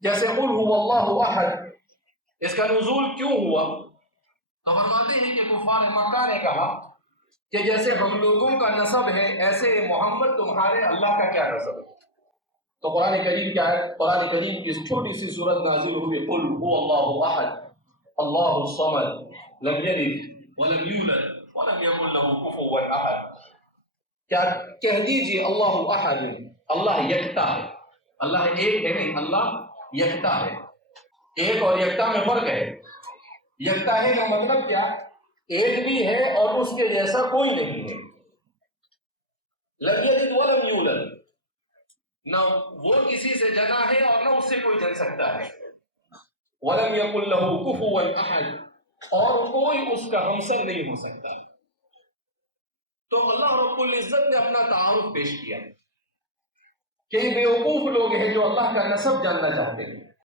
جیسے قل هو اللہ احد، اس کا نزول کیوں ہوا؟ تو فرماتے ہیں کہ کفار مکہ نے کہا کہ جیسے ہم لوگوں کا نسب ہے ایسے محمد تمہارے اللہ کا کیا نسب ہے؟ تو قرآن کریم کیا ہے؟ قرآن کریم کی اس چھوٹی سی سورت نازل ہوئی، قل هو اللہ احد اللہ الصمد لم یلد ولم یولد ولم یکن له کفوا احد۔ کیا کہہ دیجیے اللہ احد، اللہ یکتا ہے، اللہ ایک ہے نہیں، اللہ یکتا ہے۔ ایک اور یکتا میں فرق ہے۔ یکتا ہے کا مطلب کیا؟ ایک بھی ہے اور اس کے جیسا کوئی نہیں ہے۔ لم یلد ولم یولد، نہ وہ کسی سے جنا ہے اور نہ اس سے کوئی جن سکتا ہے۔ ولم یکن له کفوا احد، اور کوئی اس کا ہمسر نہیں ہو سکتا۔ تو اللہ رب العزت نے اپنا تعارف پیش کیا کہ بیوقوف لوگ ہیں جو اللہ کا نسب جاننا چاہتے ہیں۔